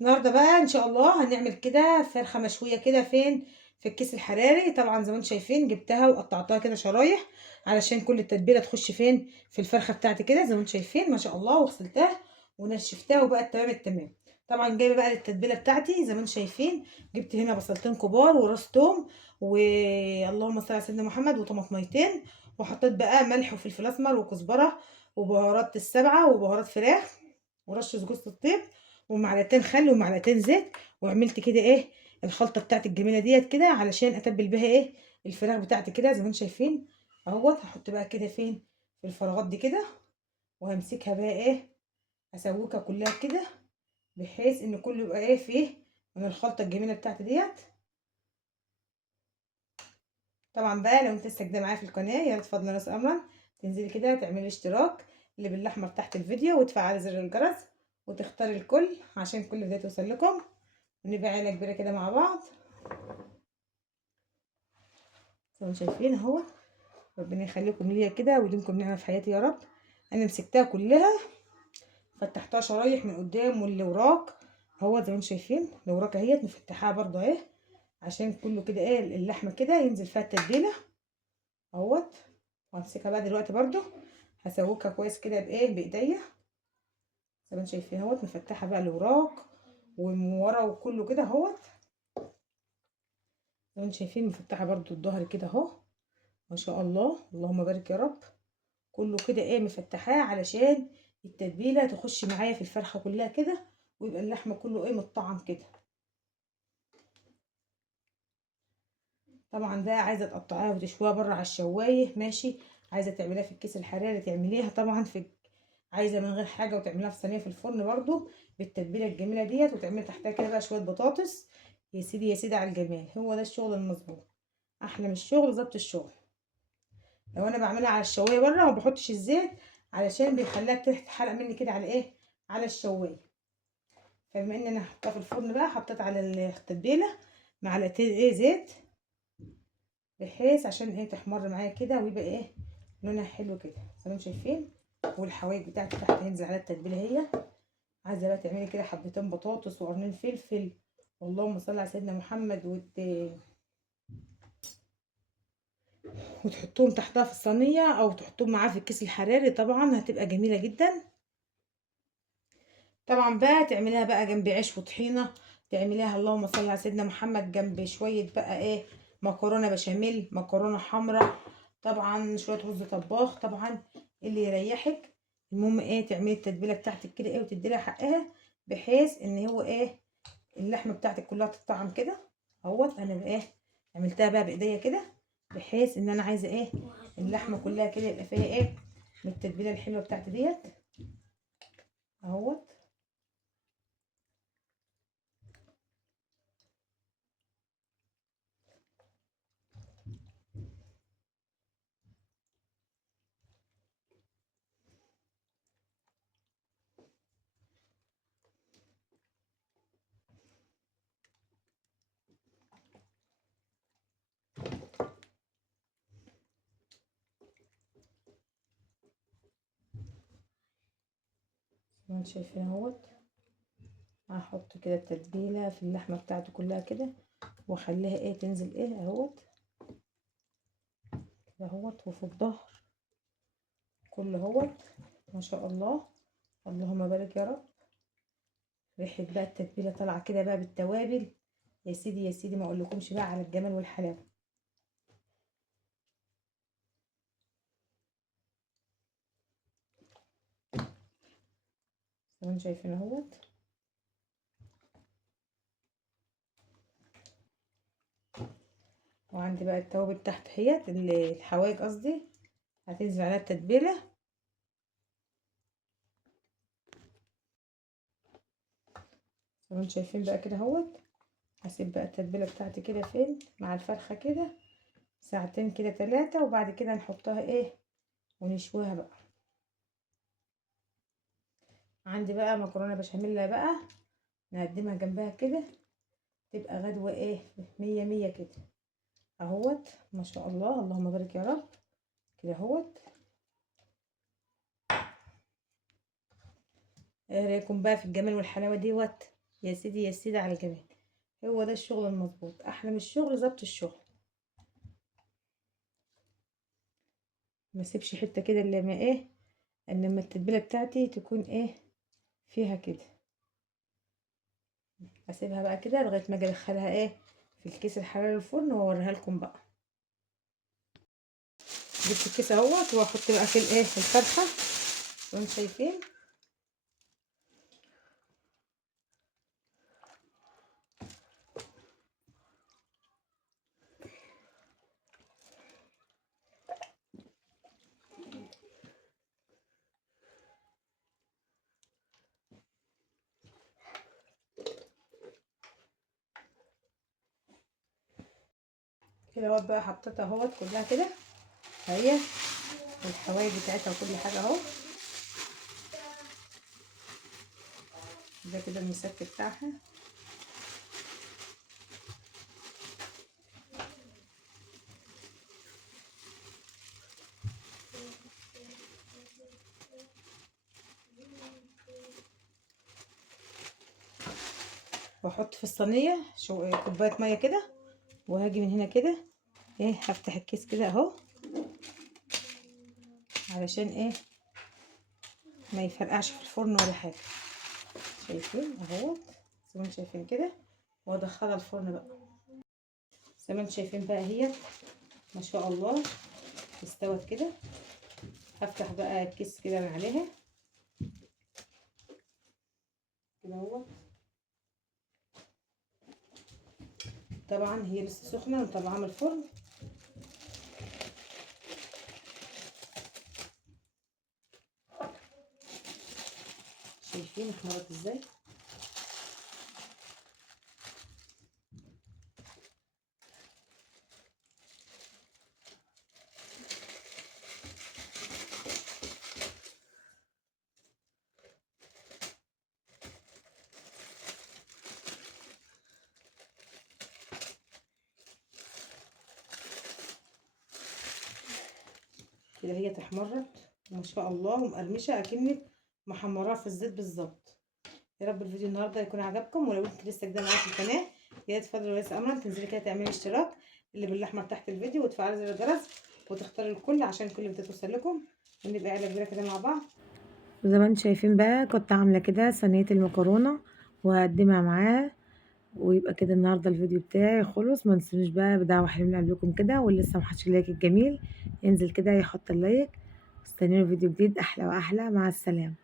النهارده بقى ان شاء الله هنعمل كده فرخه مشويه كده فين في الكيس الحراري. طبعا زي ما انتم شايفين جبتها وقطعتها كده شرايح علشان كل التتبيله تخش فين في الفرخه بتاعتي كده زي ما انتم شايفين ما شاء الله، وغسلتها ونشفتها وبقت تمام التمام. طبعا جايبه بقى التتبيله بتاعتي زي ما انتم شايفين، جبت هنا بصلتين كبار وراس توم واللهم صل على سيدنا محمد وطماطميتين، وحطيت بقى ملح وفلفل اسمر وكزبره وبهارات السبعه وبهارات فراخ ورشه جوز الطيب ومعلقتين خل ومعلقتين زيت، وعملت كده ايه الخلطه بتاعتي الجميله ديت كده علشان اتبل بيها ايه الفراخ بتاعتي كده زي ما انتم شايفين اهوت. هحط بقى كده فين في الفراغات دي كده، وهمسكها بقى ايه اسويها كلها كده بحيث ان كله يبقى ايه فيه من الخلطه الجميله بتاعتي ديت. طبعا بقى لو انت لسه جديده معايا في القناه يا ريت تفضل ناس امرا تنزلي كده تعملي اشتراك اللي بالاحمر تحت الفيديو وتفعلي زر الجرس وتختاري الكل عشان كل فيديو توصل لكم، ونبقى عيله كبيره كده مع بعض زي ما شايفين اهو. ربنا يخليكم ليا كده ويديمكم نعمه في حياتي يا رب. انا مسكتها كلها فتحتها شرايح من قدام واللي وراك اهو زي ما انتم شايفين، اللي وراك اهيت مفتحاها برضو اهي عشان كله كده ايه اللحمه كده ينزل فيها التتبيله اهوت. وهمسكها بقى دلوقتي برضو هسويها كويس كده بايه بايديا زي ما انتم شايفين اهوت، مفتحه بقى اللي وراك ومن ورا وكله كده اهوت زي ما انتم شايفين، مفتحه برضو الظهر كده اهو ما شاء الله اللهم بارك يا رب. كله كده ايه مفتحاه علشان التتبيله تخش معايا في الفرخه كلها كده ويبقى اللحمه كله ايه متطعم كده. طبعا بقى عايزه تقطعيها وتشويها بره على الشوايه ماشي، عايزه تعمليها في الكيس الحراري تعمليها طبعا في، عايزه من غير حاجه وتعمليها في صينيه في الفرن برضو بالتتبيله الجميله ديت وتعملي تحتها كده بقى شويه بطاطس. يا سيدي يا سيدي على الجمال، هو ده الشغل المظبوط، احلى من الشغل ظبط الشغل. لو انا بعملها على الشوايه بره ما بحطش الزيت علشان بيخليها تتحرق مني كده على ايه على الشوايه. فبما ان انا حطيتها في الفرن بقى حطيت على التتبيله معلقتين ايه زيت بحيث عشان ايه تحمر معايا كده ويبقى ايه لونها حلو كده زي ما انتم شايفين. والحوايج بتاعتي تحت هينزل على التتبيله هي. عايزه بقى تعملي كده حبتين بطاطس وقرنين فلفل اللهم صل على سيدنا محمد وتحطهم تحتها في الصينيه او تحطهم معاه في الكيس الحراري طبعا هتبقى جميله جدا. طبعا بقى تعمليها بقى جنب عيش وطحينه، تعمليها اللهم صل على سيدنا محمد جنب شويه بقى ايه مكرونه بشاميل مكرونه حمراء، طبعا شويه رز طباخ طبعا اللي يريحك. المهم ايه تعملي التتبيله بتاعتك كده ايه وتديلها حقها بحيث ان هو ايه اللحمه بتاعتك كلها تطعم كده اهوت. انا بقى ايه عملتها بقى بايديا كده بحيث ان انا عايزه ايه اللحمه كلها كده يبقى فيها ايه من التتبيله الحلوه بتاعتي ديت اهوت. زي ما انتم شايفين اهوت، هحط كده التتبيله في اللحمه بتاعته كلها كده واخليها ايه تنزل ايه اهوت كده اهوت وفي الظهر كله اهوت ما شاء الله اللهم بارك يا رب. ريحه بقى التتبيله طالعه كده بقى بالتوابل يا سيدي يا سيدي ما اقولكمش بقى على الجمال والحلاوه. زي ما انتم شايفين اهوت. وعندي بقى التوابل تحت اهيت الحوايج قصدي هتنزل عليها التتبيله. زي ما انتم شايفين بقى كده اهوت. هسيب بقى التتبيله بتاعتي كده فين مع الفرخه كده ساعتين كده 3 وبعد كده نحطها ايه ونشويها بقى. عندي بقى مكرونه بشاميل بقى نقدمها جنبها كده تبقى غدوه ايه مية مية كده اهوت ما شاء الله اللهم بارك يا رب كده اهوت. ايه رايكم بقى في الجمال والحلاوه ديت؟ يا سيدي يا سيدي على الجمال. هو ده الشغل المظبوط، احلى من الشغل ظبط الشغل. ما اسيبش حته كده الا ما ايه، انما التتبيله بتاعتي تكون ايه فيها كده. اسيبها بقى كده لغايه ما اجي ادخلها ايه في الكيس الحراري الفرن واوريها لكم بقى. جبت الكيس اهوت واحط بقى في الايه الفرخه زي ما انتم شايفين. كده اهوت بقى حطيتها اهوت كلها كده اهي، والحوايج بتاعتها وكل حاجه اهو. ده كده المسك بتاعها. واحط في الصينيه كوبايه ميه كده، وهاجي من هنا كده ايه هفتح الكيس كده اهو، علشان ايه ما يفرقعش في الفرن ولا حاجه. شايفين اهو زي ما انتم شايفين كده، وادخلها الفرن بقى زي ما انتم شايفين بقى هي ما شاء الله استوت كده. هفتح بقى الكيس كده من عليها كده اهو. طبعا هي لسه سخنه مطلعاها من الفرن. شايفين احمرت ازاي. كده هي اتحمرت ما شاء الله ومقرمشه اكنك محمراها في الزيت بالظبط. يا رب الفيديو النهارده يكون عجبكم، ولو انت لسه جديده معايا في القناه يا ريت تفضلوا وليس امرا تنزلي كده تعملي اشتراك اللي بالاحمر تحت الفيديو، وتفعلي زر الجرس وتختاري الكل عشان كل فيديو توصل لكم، ونبقى عيله كبيره كده مع بعض. وزي ما انتم شايفين بقى كنت عامله كده صينيه المكرونه وهقدمها معاه. ويبقى كده النهارده الفيديو بتاعي خلص. ما تنسونوش بقى بدعوة حلوين قبلكم كده، واللي لسه محطش اللايك الجميل ينزل كده يحط اللايك. استنوني فيديو جديد احلى واحلى. مع السلامه.